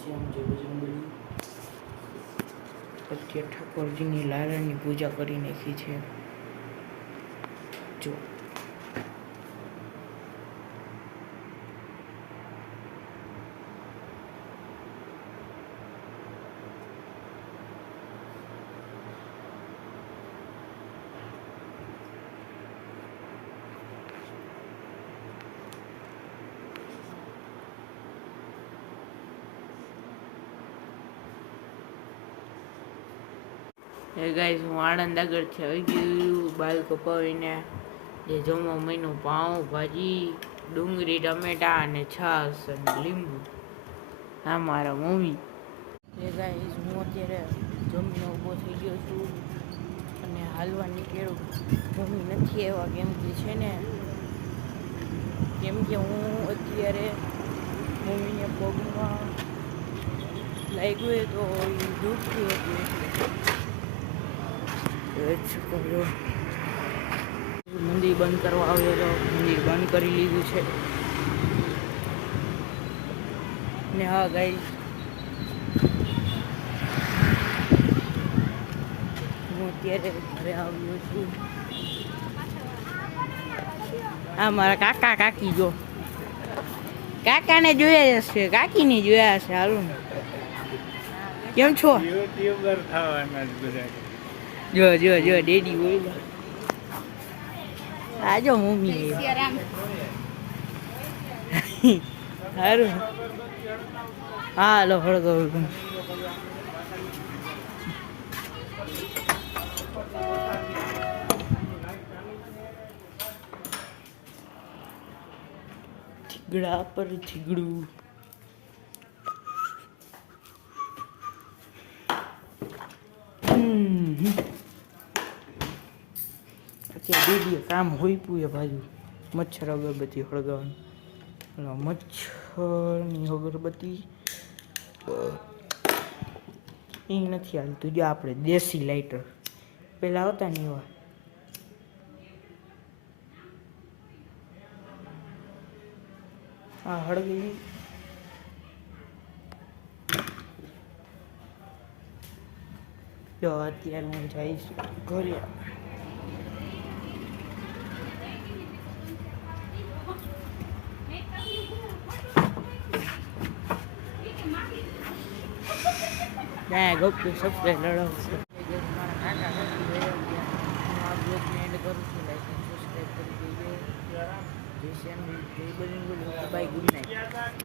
શ્યામ જય બજરંગબલી। અત્યારે ઠાકોરજીની લાલાની પૂજા કરી નાખી છે જો। એ ગાઈસ હું આણંદ આગળથી આવી ગયું બાલ કપાવીને જે જમવા મહિનું પાઉં ભાજી ડુંગળી ટમેટા અને છાશ અને લીંબુ આ મારા મમ્મી। એ ગાઈસ હું અત્યારે જમીને ઊભો થઈ ગયો છું અને હાલવા નીકળ્યો। મમ્મી નથી એવા કેમ કે છે ને કેમ કે હું અત્યારે મમ્મીને પગમાં લાગ્યું તો એ દુખતું હતું મંદિર બંધ કરવા આવ્યો તો મંદિર બંધ કરી લીધું છે ને હા ગાઈસ હું અત્યારે ઘરે આવ્યો છું। હા મારા કાકા કાકી જો કાકાને જોયા હશે કાકીને જોયા હશે હાલું કેમ છો યુટ્યુબર થવાના બધા જો જો જો ડેડી બોલ આજો મમ્મી સારું હાલો હળગો થીગડા પર થીગડું દીદી કામ હોય પૂએ બાજુ મચ્છર અગરબત્તી હળગાવવાની મચ્છરની અગરબત્તી એ નથી હાલતું જો આપણે દેશી લાઇટર પેલા આવતા ને એવા હા હળગી જો અત્યારે હું જઈશ ઘરે ગપ્પુ સબસે લડાવશે